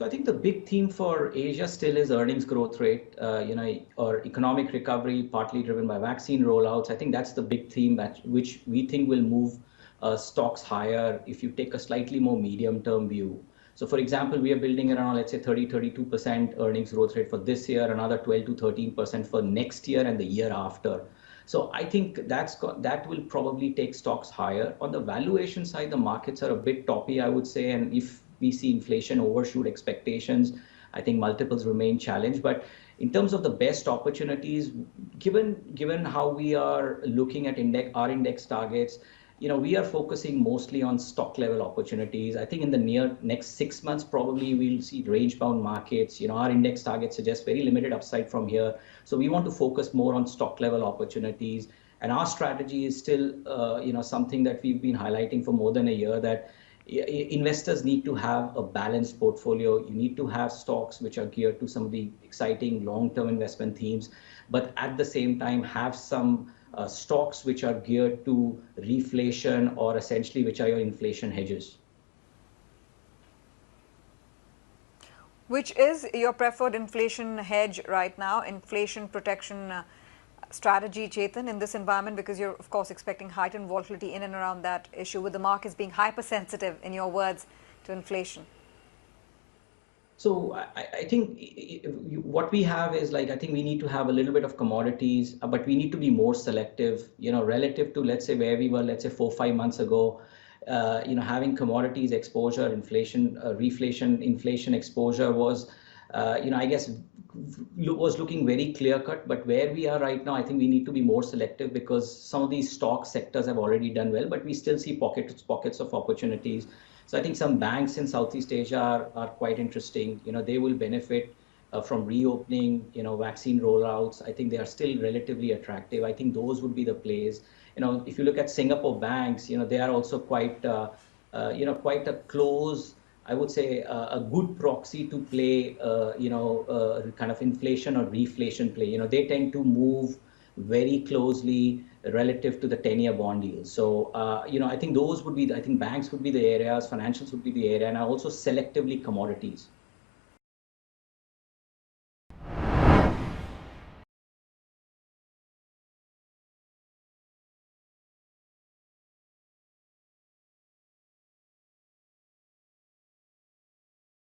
So I think the big theme for Asia still is earnings growth rate, or economic recovery, partly driven by vaccine rollouts. I think that's the big theme which we think will move stocks higher if you take a slightly more medium-term view. So for example, we are building around, let's say, 32% earnings growth rate for this year, another 12 to 13% for next year and the year after. So I think that will probably take stocks higher. On the valuation side, the markets are a bit toppy, I would say, and if we see inflation overshoot expectations, I think multiples remain challenged. But in terms of the best opportunities, given how we are looking at our index targets, we are focusing mostly on stock level opportunities. I think in the next 6 months, probably we'll see range bound markets. Our index targets suggest very limited upside from here. So we want to focus more on stock level opportunities. And our strategy is still, something that we've been highlighting for more than a year, that investors need to have a balanced portfolio. You need to have stocks which are geared to some of the exciting long-term investment themes, but at the same time have some stocks which are geared to reflation, or essentially which are your inflation hedges. Which is your preferred inflation hedge right now, inflation protection strategy, Chetan, in this environment? Because you're, of course, expecting heightened volatility in and around that issue, with the markets being hypersensitive, in your words, to inflation. So I think what we have is, I think we need to have a little bit of commodities, but we need to be more selective, relative to, let's say, where we were, let's say, 4 or 5 months ago. Having commodities exposure, inflation, reflation, inflation exposure was, I guess, was looking very clear cut. But where we are right now, I think we need to be more selective, because some of these stock sectors have already done well, but we still see pockets of opportunities. So I think some banks in Southeast Asia are quite interesting. They will benefit from reopening, vaccine rollouts. I think they are still relatively attractive. I think those would be the plays. If you look at Singapore banks, they are also quite a close, I would say, a good proxy to play, kind of inflation or reflation play. They tend to move very closely relative to the 10-year bond yield. So, I think those would be, I think banks would be the areas, financials would be the area, and also selectively commodities.